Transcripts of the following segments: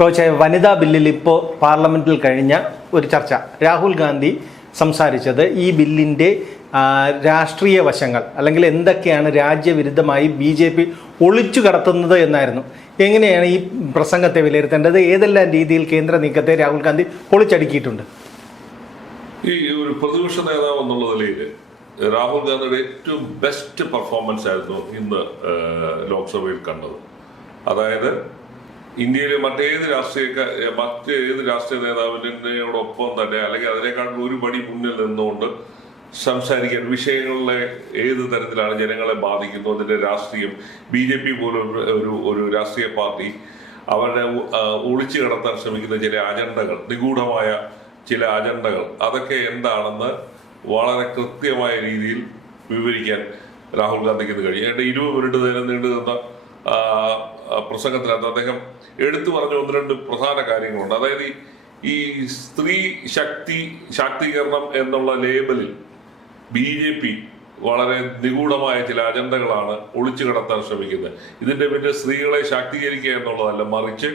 റോജെ, വനിതാ ബില്ലിൽ ഇപ്പോൾ പാർലമെന്റിൽ കഴിഞ്ഞ ഒരു ചർച്ച, രാഹുൽ ഗാന്ധി സംസാരിച്ചത് ഈ ബില്ലിൻ്റെ രാഷ്ട്രീയ വശങ്ങൾ അല്ലെങ്കിൽ എന്തൊക്കെയാണ് രാജ്യവിരുദ്ധമായി BJP ഒളിച്ചു കടത്തുന്നത് എന്നായിരുന്നു. എങ്ങനെയാണ് ഈ പ്രസംഗത്തെ വിലയിരുത്തേണ്ടത്? ഏതെല്ലാം രീതിയിൽ കേന്ദ്ര നീക്കത്തെ രാഹുൽ ഗാന്ധി പൊളിച്ചടുക്കിയിട്ടുണ്ട്? ഈ ഒരു പ്രതിപക്ഷ നേതാവ് എന്നുള്ള നിലയിൽ രാഹുൽ ഗാന്ധിയുടെ ഏറ്റവും ബെസ്റ്റ് പെർഫോമൻസ് ആയിരുന്നു ഇന്ന് ലോക്സഭയിൽ കണ്ടത്. അതായത് ഇന്ത്യയിലെ മറ്റേത് രാഷ്ട്രീയ നേതാവിനോടൊപ്പം തന്നെ അല്ലെങ്കിൽ അതിനേക്കാളും ഒരു പടി മുന്നിൽ നിന്നുകൊണ്ട് സംസാരിക്കാൻ, വിഷയങ്ങളിലെ ഏത് തരത്തിലാണ് ജനങ്ങളെ ബാധിക്കുന്നത്, അതിന്റെ രാഷ്ട്രീയം, BJP പോലും ഒരു രാഷ്ട്രീയ പാർട്ടി അവരുടെ ഒളിച്ചു കടത്താൻ ശ്രമിക്കുന്ന ചില അജണ്ടകൾ, നിഗൂഢമായ ചില അജണ്ടകൾ, അതൊക്കെ എന്താണെന്ന് വളരെ കൃത്യമായ രീതിയിൽ വിവരിക്കാൻ രാഹുൽ ഗാന്ധിക്ക് ഇത് കഴിയും. 20 മിനിറ്റ് നേരം നീണ്ടു നിന്ന പ്രസംഗത്തിനകത്ത് അദ്ദേഹം എടുത്തു പറഞ്ഞ 1-2 പ്രധാന കാര്യങ്ങളുണ്ട്. അതായത് ഈ സ്ത്രീ ശാക്തീകരണം എന്നുള്ള ലേബലിൽ BJP വളരെ നിഗൂഢമായ ചില അജണ്ടകളാണ് ഒളിച്ചു കടത്താൻ ശ്രമിക്കുന്നത്. ഇതിന്റെ പിന്നെ സ്ത്രീകളെ ശാക്തീകരിക്കുക എന്നുള്ളതല്ല, മറിച്ച്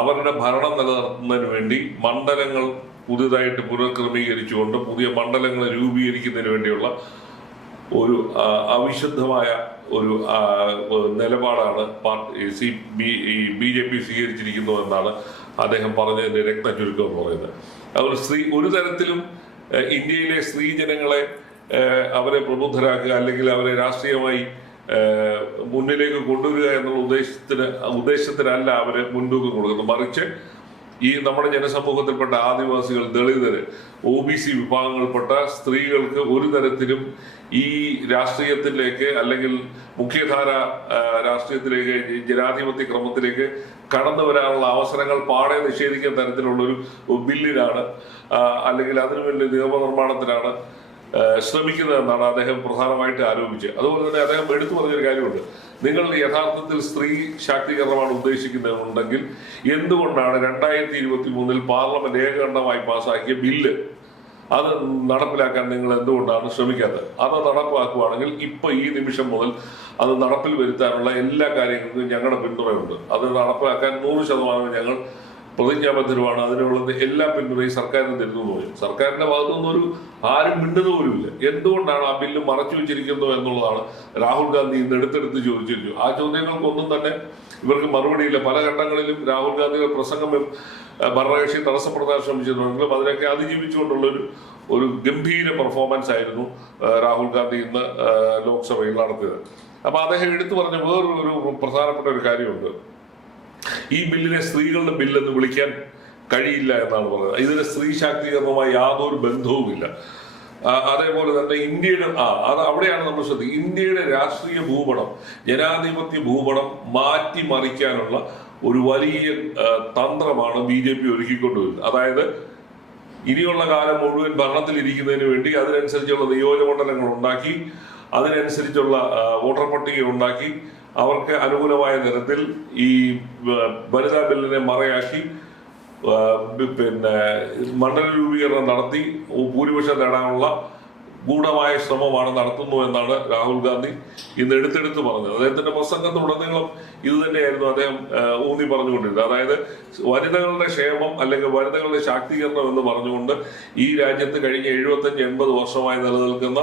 അവരുടെ ഭരണം നിലനിർത്തുന്നതിന് വേണ്ടി മണ്ഡലങ്ങൾ പുതിയതായിട്ട് പുനഃക്രമീകരിച്ചുകൊണ്ട് പുതിയ മണ്ഡലങ്ങൾ രൂപീകരിക്കുന്നതിന് വേണ്ടിയുള്ള ഒരു അവിശുദ്ധമായ ഒരു നിലപാടാണ് BJP സ്വീകരിച്ചിരിക്കുന്നു എന്നാണ് അദ്ദേഹം പറഞ്ഞതിന്റെ രത്നചുരുക്കം എന്ന് പറയുന്നത്. അതുപോലെ ഒരു തരത്തിലും ഇന്ത്യയിലെ സ്ത്രീ ജനങ്ങളെ അവരെ പ്രബുദ്ധരാക്കുക അല്ലെങ്കിൽ അവരെ രാഷ്ട്രീയമായി മുന്നിലേക്ക് കൊണ്ടുവരിക എന്നുള്ള ഉദ്ദേശത്തിനല്ല അവര് മുൻതൂക്കം കൊടുക്കുന്നത്. മറിച്ച് ഈ നമ്മുടെ ജനസമൂഹത്തിൽപ്പെട്ട ആദിവാസികൾ, ദളിതര്, OBC വിഭാഗങ്ങളിൽപ്പെട്ട സ്ത്രീകൾക്ക് ഒരു തരത്തിലും ഈ രാഷ്ട്രീയത്തിലേക്ക് അല്ലെങ്കിൽ മുഖ്യധാര രാഷ്ട്രീയത്തിലേക്ക്, ജനാധിപത്യ ക്രമത്തിലേക്ക് കടന്നു വരാനുള്ള അവസരങ്ങൾ പാടെ നിഷേധിക്കുന്ന തരത്തിലുള്ളൊരു ബില്ലിനാണ് അല്ലെങ്കിൽ അതിനുവേണ്ടി നിയമനിർമ്മാണത്തിനാണ് ശ്രമിക്കുന്നതെന്നാണ് അദ്ദേഹം പ്രധാനമായിട്ട് ആരോപിച്ചത്. അതുപോലെ തന്നെ അദ്ദേഹം എടുത്തു പറഞ്ഞൊരു കാര്യമുണ്ട്. നിങ്ങൾ യഥാർത്ഥത്തിൽ സ്ത്രീ ശാക്തീകരണമാണ് ഉദ്ദേശിക്കുന്നുണ്ടെങ്കിൽ എന്തുകൊണ്ടാണ് 2023 പാർലമെന്റ് ഏകകണ്ഠമായി പാസ്സാക്കിയ ബില്ല് അത് നടപ്പിലാക്കാൻ നിങ്ങൾ എന്തുകൊണ്ടാണ് ശ്രമിക്കാത്തത്? അത് നടപ്പാക്കുകയാണെങ്കിൽ ഇപ്പൊ ഈ നിമിഷം മുതൽ അത് നടപ്പിൽ വരുത്താനുള്ള എല്ലാ കാര്യങ്ങൾക്കും ഞങ്ങളുടെ പിന്തുണയുണ്ട്. അത് നടപ്പിലാക്കാൻ 100% ഞങ്ങൾ പ്രതിജ്ഞാബദ്ധരുമാണ്. അതിനുള്ള എല്ലാ പിന്തുണയും സർക്കാരിന് തരുന്നു പോയി. സർക്കാരിന്റെ ഭാഗത്തുനിന്നൊരു ആരും മിണ്ടുന്ന പോലുമില്ല. എന്തുകൊണ്ടാണ് ആ ബില്ല് മറച്ചു വെച്ചിരിക്കുന്നത് എന്നുള്ളതാണ് രാഹുൽ ഗാന്ധി ഇന്ന് എടുത്തെടുത്ത് ചോദിച്ചിരിക്കുന്നു. ആ ചോദ്യങ്ങൾക്കൊന്നും തന്നെ ഇവർക്ക് മറുപടിയില്ല. പല ഘട്ടങ്ങളിലും രാഹുൽ ഗാന്ധിയുടെ പ്രസംഗം ഭരണകക്ഷി തടസ്സപ്പെടുത്താൻ ശ്രമിച്ചിട്ടുണ്ടെങ്കിലും അതിനൊക്കെ അതിജീവിച്ചുകൊണ്ടുള്ള ഒരു ഗംഭീര പെർഫോമൻസ് ആയിരുന്നു രാഹുൽ ഗാന്ധി ഇന്ന് ലോക്സഭയിൽ നടത്തിയത്. അപ്പൊ അദ്ദേഹം എടുത്തു പറഞ്ഞ വേറൊരു പ്രധാനപ്പെട്ട ഒരു കാര്യമുണ്ട്. ഈ ബില്ലിനെ സ്ത്രീകളുടെ ബില്ലെന്ന് വിളിക്കാൻ കഴിയില്ല എന്നാണ് പറയുന്നത്. ഇതിന് സ്ത്രീ ശാക്തീകരണവുമായി യാതൊരു ബന്ധവുമില്ല. അതേപോലെ തന്നെ ഇന്ത്യയുടെ അവിടെയാണ് നമ്മൾ ശ്രദ്ധിക്കുക. ഇന്ത്യയുടെ രാഷ്ട്രീയ ഭൂപടം, ജനാധിപത്യ ഭൂപടം മാറ്റിമറിക്കാനുള്ള ഒരു വലിയ തന്ത്രമാണ് BJP ഒരുക്കിക്കൊണ്ടുവരുന്നത്. അതായത് ഇനിയുള്ള കാലം മുഴുവൻ ഭരണത്തിൽ ഇരിക്കുന്നതിന് വേണ്ടി അതിനനുസരിച്ചുള്ള നിയോജകമണ്ഡലങ്ങൾ ഉണ്ടാക്കി, അതിനനുസരിച്ചുള്ള വോട്ടർ പട്ടിക ഉണ്ടാക്കി, അവർക്ക് അനുകൂലമായ തരത്തിൽ ഈ വനിതാ ബില്ലിനെ മറയാക്കി പിന്നെ മണ്ഡല രൂപീകരണം നടത്തി ഭൂരിപക്ഷം നേടാനുള്ള ഗൂഢമായ ശ്രമമാണ് നടത്തുന്നു എന്നാണ് രാഹുൽ ഗാന്ധി ഇന്ന് എടുത്തെടുത്ത് പറഞ്ഞത്. അദ്ദേഹത്തിന്റെ പ്രസംഗത്തിലുടനീളം ഇത് തന്നെയായിരുന്നു അദ്ദേഹം ഊന്നി പറഞ്ഞുകൊണ്ടിരുന്നത്. അതായത് വനിതകളുടെ ക്ഷേമം അല്ലെങ്കിൽ വനിതകളുടെ ശാക്തീകരണം എന്ന് പറഞ്ഞുകൊണ്ട് ഈ രാജ്യത്ത് കഴിഞ്ഞ 75-80 വർഷമായി നിലനിൽക്കുന്ന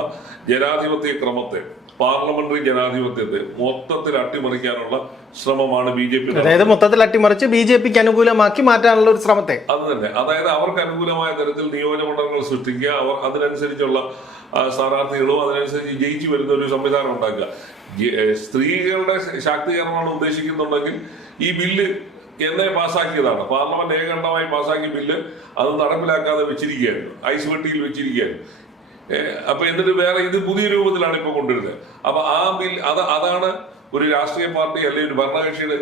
ജനാധിപത്യ ക്രമത്തെ, പാർലമെന്ററി ജനാധിപത്യത്തെ മൊത്തത്തിൽ അട്ടിമറിക്കാനുള്ള ശ്രമമാണ് BJP. അതായത് മൊത്തത്തിൽ അട്ടിമറിച്ച് BJPക്ക് അനുകൂലമാക്കി മാറ്റാനുള്ള ഒരു ശ്രമത്തെ. അത് തന്നെ. അതായത് അവർക്ക് അനുകൂലമായ തരത്തിൽ നിയോജകമണ്ഡലങ്ങൾ സൃഷ്ടിക്കുക, അവർ അതിനനുസരിച്ചുള്ള സ്ഥാനാർത്ഥികളും അതിനനുസരിച്ച് ജയിച്ചു വരുന്ന ഒരു സംവിധാനം ഉണ്ടാക്കുക. സ്ത്രീകളുടെ ശാക്തീകരണമാണ് ഉദ്ദേശിക്കുന്നുണ്ടെങ്കിൽ ഈ ബില്ല് എന്നേ പാസ്സാക്കിയതാണ്. പാർലമെന്റ് ഏകകണ്ഠമായി പാസ്സാക്കിയ ബില്ല് അത് നടപ്പിലാക്കാതെ വെച്ചിരിക്കുകയായിരുന്നു, ഐസ് വെട്ടിയിൽ വെച്ചിരിക്കുകയായിരുന്നു. അപ്പൊ എന്നിട്ട് വേറെ ഇത് പുതിയ രൂപത്തിലാണ് ഇപ്പൊ കൊണ്ടുവരുന്നത്. അപ്പൊ ആ ബിൽ അതാണ് ഒരു രാഷ്ട്രീയ പാർട്ടി അല്ലെങ്കിൽ ഒരു ഭരണകക്ഷിയുടെ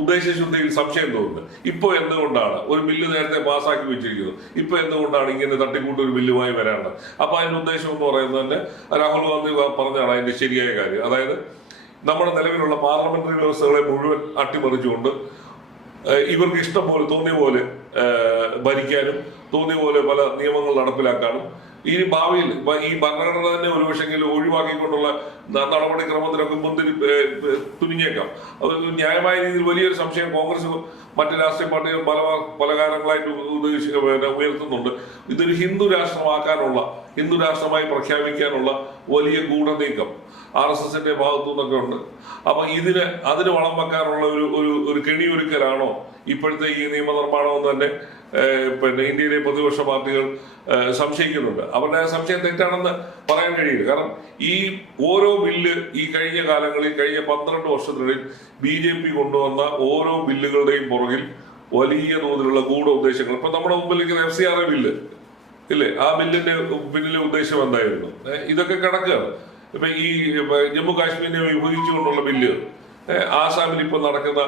ഉദ്ദേശശുദ്ധിയിൽ സംശയം തോന്നുന്നത്. ഇപ്പൊ എന്തുകൊണ്ടാണ് ഒരു ബില്ല് നേരത്തെ പാസ്സാക്കി വെച്ചിരിക്കുന്നത്, ഇപ്പൊ എന്തുകൊണ്ടാണ് ഇങ്ങനെ തട്ടിക്കൂട്ട് ഒരു ബില്ലുമായി വരാനുള്ളത്? അപ്പൊ അതിന്റെ ഉദ്ദേശം എന്ന് പറയുന്നത് തന്നെ രാഹുൽ ഗാന്ധി പറഞ്ഞാണ് അതിന്റെ ശരിയായ കാര്യം. അതായത് നമ്മുടെ നിലവിലുള്ള പാർലമെന്ററി വ്യവസ്ഥകളെ മുഴുവൻ അട്ടിമറിച്ചുകൊണ്ട് ഇവർക്ക് ഇഷ്ടം പോലെ തോന്നിയ പോലെ ഭരിക്കാനും തോന്നിയ പോലെ പല നിയമങ്ങൾ നടപ്പിലാക്കാനും ഈ ഭാവിയിൽ ഈ ഭരണഘടന തന്നെ ഒരു പക്ഷെങ്കിലും ഒഴിവാക്കിക്കൊണ്ടുള്ള നടപടിക്രമത്തിനൊക്കെ മുന്തിരി തുനിഞ്ഞേക്കാം. അത് ന്യായമായ രീതിയിൽ വലിയൊരു സംശയം കോൺഗ്രസ് മറ്റ് രാഷ്ട്രീയ പാർട്ടികൾ പല കാലങ്ങളായിട്ട് ഉയർത്തുന്നുണ്ട്. ഇതൊരു ഹിന്ദു രാഷ്ട്രമാക്കാനുള്ള, ഹിന്ദു രാഷ്ട്രമായി പ്രഖ്യാപിക്കാനുള്ള വലിയ ഗൂഢനീക്കം RSSന്റെ ഭാഗത്തു നിന്നൊക്കെ ഉണ്ട്. അപ്പൊ അതിന് വളം വെക്കാനുള്ള ഒരു കെണിയൊരുക്കലാണോ ഇപ്പോഴത്തെ ഈ നിയമനിർമ്മാണം എന്ന് തന്നെ ഇന്ത്യയിലെ പ്രതിപക്ഷ പാർട്ടികൾ സംശയിക്കുന്നുണ്ട്. അവരുടെ സംശയം തെറ്റാണെന്ന് പറയാൻ കഴിയില്ല. കാരണം ഈ ഓരോ ബില്ല് ഈ കഴിഞ്ഞ കാലങ്ങളിൽ, കഴിഞ്ഞ 12 വർഷത്തിനിടയിൽ BJP കൊണ്ടുവന്ന ഓരോ ബില്ലുകളുടെയും പുറകിൽ വലിയ തോതിലുള്ള ഗൂഢ ഉദ്ദേശങ്ങൾ. ഇപ്പൊ നമ്മുടെ മുമ്പിലിരിക്കുന്ന FCRA ബില്ല് ഇല്ലേ, ആ ബില്ലിന്റെ പിന്നിലെ ഉദ്ദേശം എന്തായിരുന്നു? ഇതൊക്കെ കിടക്കുകയാണ്. ഇപ്പൊ ഈ ജമ്മു കാശ്മീരിനെ വിഭജിച്ചുകൊണ്ടുള്ള ബില്ല്, ആസാമിൽ ഇപ്പൊ നടക്കുന്ന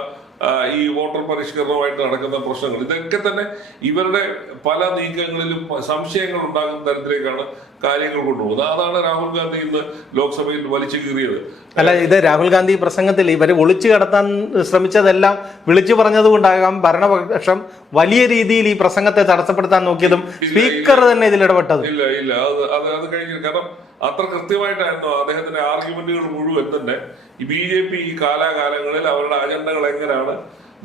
ഈ വോട്ടർ പരിഷ്കരണവുമായിട്ട് നടക്കുന്ന പ്രശ്നങ്ങൾ, ഇതൊക്കെ തന്നെ ഇവരുടെ പല നീക്കങ്ങളിലും സംശയങ്ങൾ ഉണ്ടാകുന്ന തരത്തിലേക്കാണ് കാര്യങ്ങൾ കൊണ്ടുപോകുന്നത്. അതാണ് രാഹുൽ ഗാന്ധി ഇന്ന് ലോക്സഭയിൽ വലിച്ചു കീറിയത്. അല്ല, ഇത് രാഹുൽ ഗാന്ധി പ്രസംഗത്തിൽ ഇവര് ഒളിച്ചു കടത്താൻ ശ്രമിച്ചതെല്ലാം വിളിച്ചു പറഞ്ഞതുകൊണ്ടാകാം ഭരണപക്ഷം വലിയ രീതിയിൽ ഈ പ്രസംഗത്തെ തടസ്സപ്പെടുത്താൻ നോക്കിയതും സ്പീക്കർ തന്നെ ഇതിൽ ഇടപെട്ടത്. ഇല്ല അത് കഴിഞ്ഞു. കാരണം അത്ര കൃത്യമായിട്ടായിരുന്നു അദ്ദേഹത്തിന്റെ ആർഗ്യുമെന്റുകൾ മുഴുവൻ തന്നെ. ഈ BJP ഈ കാലാകാലങ്ങളിൽ അവരുടെ അജണ്ടകൾ എങ്ങനെയാണ്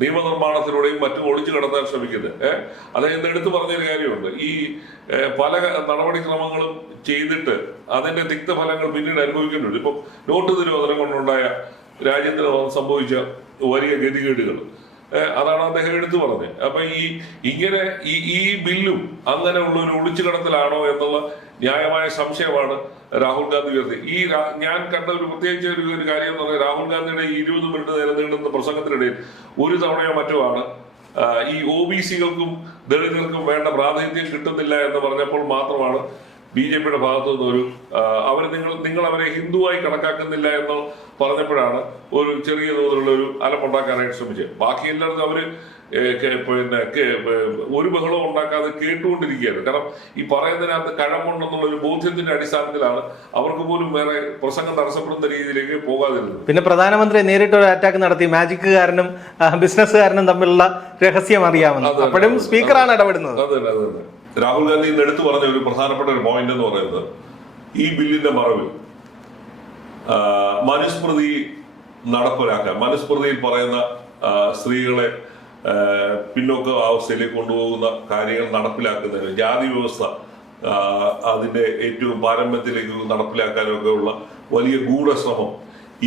നിയമനിർമ്മാണത്തിലൂടെയും മറ്റും ഒളിച്ചു കടത്താൻ ശ്രമിക്കുന്നത്. അദ്ദേഹം എടുത്തു പറഞ്ഞൊരു കാര്യമുണ്ട്. ഈ പല നടപടിക്രമങ്ങളും ചെയ്തിട്ട് അതിന്റെ തിക്തഫലങ്ങൾ പിന്നീട് അനുഭവിക്കുന്നുണ്ട്. ഇപ്പം നോട്ട് നിരോധനം കൊണ്ടുണ്ടായ രാജ്യത്തിന് സംഭവിച്ച വലിയ ഗതികേടുകൾ, അതാണ് അദ്ദേഹം എടുത്തു പറഞ്ഞത്. അപ്പൊ ഇങ്ങനെ ഈ ബില്ലും അങ്ങനെയുള്ള ഒരു ഒളിച്ചു കടത്തലാണോ എന്നുള്ള ന്യായമായ സംശയമാണ് രാഹുൽ ഗാന്ധി ഉയർത്തി. ഞാൻ കണ്ട പ്രത്യേകിച്ച് ഒരു കാര്യം എന്ന് പറഞ്ഞാൽ, രാഹുൽ ഗാന്ധിയുടെ 20 മിനിറ്റ് നേരം നീണ്ടുന്ന പ്രസംഗത്തിനിടയിൽ ഒരു തവണയോ മറ്റോ ആണ് ഈ OBC-കൾക്കും ദളിതർക്കും വേണ്ട പ്രാതിനിധ്യം കിട്ടുന്നില്ല എന്ന് പറഞ്ഞപ്പോൾ മാത്രമാണ് BJPയുടെ ഭാഗത്തു നിന്നൊരു നിങ്ങൾ അവരെ ഹിന്ദുവായി കണക്കാക്കുന്നില്ല എന്ന് പറഞ്ഞപ്പോഴാണ് ഒരു ചെറിയ തോതിലുള്ള ഒരു അലമുണ്ടാക്കാനായിട്ട് ശ്രമിച്ചത്. ബാക്കി എല്ലാവർക്കും അവര് ഒരു ബഹളവും ഉണ്ടാക്കാതെ കേട്ടുകൊണ്ടിരിക്കുകയാണ്. കാരണം ഈ പറയുന്നതിനകത്ത് കഴമ്പുണ്ടെന്നുള്ള ഒരു ബോധ്യത്തിന്റെ അടിസ്ഥാനത്തിലാണ് അവർക്ക് പോലും വേറെ പ്രസംഗം തടസ്സപ്പെടുന്ന രീതിയിലേക്ക് പോകാതിരുന്നത്. പിന്നെ പ്രധാനമന്ത്രി നേരിട്ടൊരു അറ്റാക്ക് നടത്തി മാജിക്കുകാരനും ബിസിനസ്സുകാരനും തമ്മിലുള്ള രഹസ്യം അറിയാമെന്ന്. അപ്പോഴും സ്പീക്കറാണ് ഇടപെടുന്നത്. അതെ. രാഹുൽ ഗാന്ധി ഇന്ന് എടുത്തു പറഞ്ഞ ഒരു പ്രധാനപ്പെട്ട ഒരു പോയിന്റ് എന്ന് പറയുന്നത്, ഈ ബില്ലിന്റെ മറവിൽ മനുസ്മൃതി നടപ്പിലാക്കാൻ, മനുസ്മൃതിയിൽ പറയുന്ന സ്ത്രീകളെ പിന്നോക്ക അവസ്ഥയിലേക്ക് കൊണ്ടുപോകുന്ന കാര്യങ്ങൾ നടപ്പിലാക്കുന്നതിന്, ജാതി വ്യവസ്ഥ അതിന്റെ ഏറ്റവും പാരമ്പര്യത്തിലേക്ക് നടപ്പിലാക്കാനും ഒക്കെ ഉള്ള വലിയ ഗൂഢശ്രമം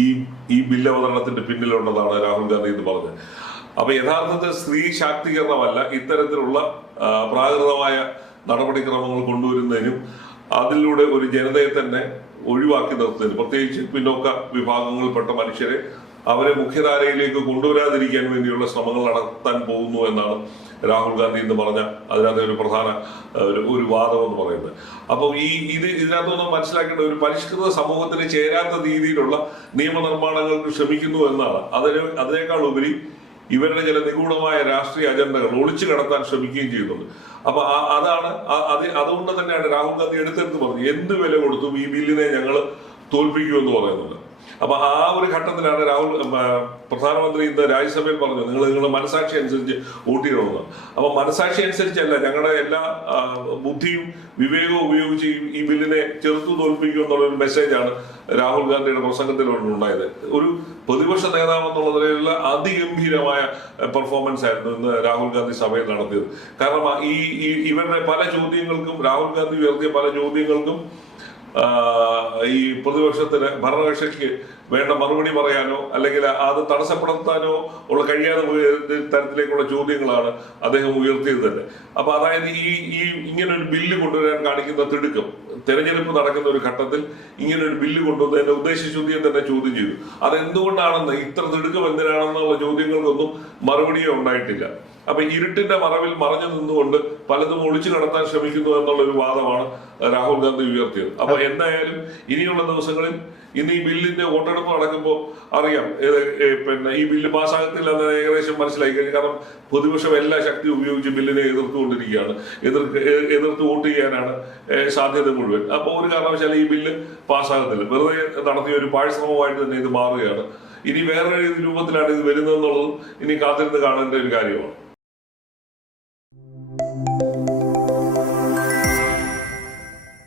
ഈ ബില്ലവതരണത്തിന്റെ പിന്നിലുണ്ടെന്നാണ് രാഹുൽ ഗാന്ധി എന്ന് പറഞ്ഞത്. അപ്പൊ യഥാർത്ഥത്തിൽ സ്ത്രീ ശാക്തീകരണമല്ല, ഇത്തരത്തിലുള്ള പ്രാകൃതമായ നടപടിക്രമങ്ങൾ കൊണ്ടുവരുന്നതിനും അതിലൂടെ ഒരു ജനതയെ തന്നെ ഒഴിവാക്കി നിർത്തുന്നതിനും, പ്രത്യേകിച്ച് പിന്നോക്ക വിഭാഗങ്ങളിൽപ്പെട്ട മനുഷ്യരെ അവരെ മുഖ്യധാരയിലേക്ക് കൊണ്ടുവരാതിരിക്കാൻ വേണ്ടിയുള്ള ശ്രമങ്ങൾ നടത്താൻ പോകുന്നു എന്നാണ് രാഹുൽ ഗാന്ധി എന്ന് പറഞ്ഞ അതിനകത്ത് ഒരു പ്രധാന ഒരു വാദം എന്ന് പറയുന്നത്. അപ്പോൾ ഇതിനകത്തൊന്നും മനസ്സിലാക്കേണ്ട, ഒരു പരിഷ്കൃത സമൂഹത്തിന് ചേരാത്ത രീതിയിലുള്ള നിയമനിർമ്മാണങ്ങൾക്ക് ശ്രമിക്കുന്നു എന്നാണ്. അതിനേക്കാൾ ഉപരി ഇവരുടെ ചില നിഗൂഢമായ രാഷ്ട്രീയ അജണ്ടകൾ ഒളിച്ചു കടത്താൻ ശ്രമിക്കുകയും ചെയ്യുന്നുണ്ട്. അപ്പൊ അതുകൊണ്ട് തന്നെയാണ് രാഹുൽ ഗാന്ധി എടുത്തെടുത്ത് പറഞ്ഞത്, എന്ത് വില കൊടുത്തും ഈ ബില്ലിനെ ഞങ്ങൾ തോൽപ്പിക്കുമെന്ന് പറയുന്നുണ്ട്. അപ്പൊ ആ ഒരു ഘട്ടത്തിലാണ് പ്രധാനമന്ത്രി ഇന്ന് രാജ്യസഭയിൽ പറഞ്ഞു, നിങ്ങളുടെ മനസാക്ഷി അനുസരിച്ച് വോട്ട് ചെയ്യണമെന്ന്. അപ്പൊ മനസാക്ഷി അനുസരിച്ചല്ല, ഞങ്ങളുടെ എല്ലാ ബുദ്ധിയും വിവേകവും ഉപയോഗിച്ച് ഈ ബില്ലിനെ ചെറുത്തു തോൽപ്പിക്കും എന്നുള്ള ഒരു മെസ്സേജാണ് രാഹുൽ ഗാന്ധിയുടെ പ്രസംഗത്തിലുണ്ടായത്. ഒരു പ്രതിപക്ഷ നേതാവ് എന്നുള്ള നിലയിലുള്ള അതിഗംഭീരമായ പെർഫോമൻസ് ആയിരുന്നു ഇന്ന് രാഹുൽ ഗാന്ധി സഭയിൽ നടത്തിയത്. കാരണം ഇവരുടെ പല ചോദ്യങ്ങൾക്കും, രാഹുൽ ഗാന്ധി ഉയർത്തിയ പല ചോദ്യങ്ങൾക്കും ഈ പ്രതിപക്ഷത്തിന്, ഭരണകക്ഷിക്ക് വേണ്ട മറുപടി പറയാനോ അല്ലെങ്കിൽ അത് തടസ്സപ്പെടുത്താനോ ഉള്ള കഴിയാതെ തരത്തിലേക്കുള്ള ചോദ്യങ്ങളാണ് അദ്ദേഹം ഉയർത്തിയത് തന്നെ. അപ്പൊ അതായത് ഇങ്ങനെ ഒരു ബില്ല് കൊണ്ടുവരാൻ കാണിക്കുന്ന തിടുക്കം, തെരഞ്ഞെടുപ്പ് നടക്കുന്ന ഒരു ഘട്ടത്തിൽ ഇങ്ങനെ ഒരു ബില്ല് കൊണ്ടുവന്നതിന്റെ ഉദ്ദേശശുദ്ധിയെ തന്നെ ചോദ്യം ചെയ്തു. അതെന്തുകൊണ്ടാണെന്ന്, ഇത്ര തിടുക്കം എന്തിനാണെന്നുള്ള ചോദ്യങ്ങൾക്കൊന്നും മറുപടിയോ ഉണ്ടായിട്ടില്ല. അപ്പൊ ഇരുട്ടിന്റെ മറവിൽ മറഞ്ഞു നിന്നുകൊണ്ട് പലതും ഒളിച്ചു കടത്താൻ ശ്രമിക്കുന്നു എന്നുള്ള ഒരു വാദമാണ് രാഹുൽ ഗാന്ധി ഉയർത്തിയത്. അപ്പൊ എന്തായാലും ഇനിയുള്ള ദിവസങ്ങളിൽ ഇന്ന് ഈ ബില്ലിന്റെ വോട്ടെടുപ്പ് നടക്കുമ്പോൾ അറിയാം, ഈ ബില്ല് പാസ്സാകത്തില്ലെന്ന് ഏകദേശം മനസ്സിലായി കഴിഞ്ഞു. കാരണം പ്രതിപക്ഷം എല്ലാ ശക്തി ഉപയോഗിച്ച് ബില്ലിനെ എതിർത്തുകൊണ്ടിരിക്കുകയാണ്. എതിർത്ത് വോട്ട് ചെയ്യാനാണ് സാധ്യത മുഴുവൻ. അപ്പോൾ ഒരു കാരണവശാലും ഈ ബില്ല് പാസ്സാകത്തില്ല. വെറുതെ നടത്തിയ ഒരു പാഴ്ശ്രമമായിട്ട് തന്നെ ഇത് മാറുകയാണ്. ഇനി വേറൊരു രൂപത്തിലാണ് ഇത് വരുന്നതെന്നുള്ളതും ഇനി കാത്തിരുന്ന് കാണേണ്ട ഒരു കാര്യമാണ്.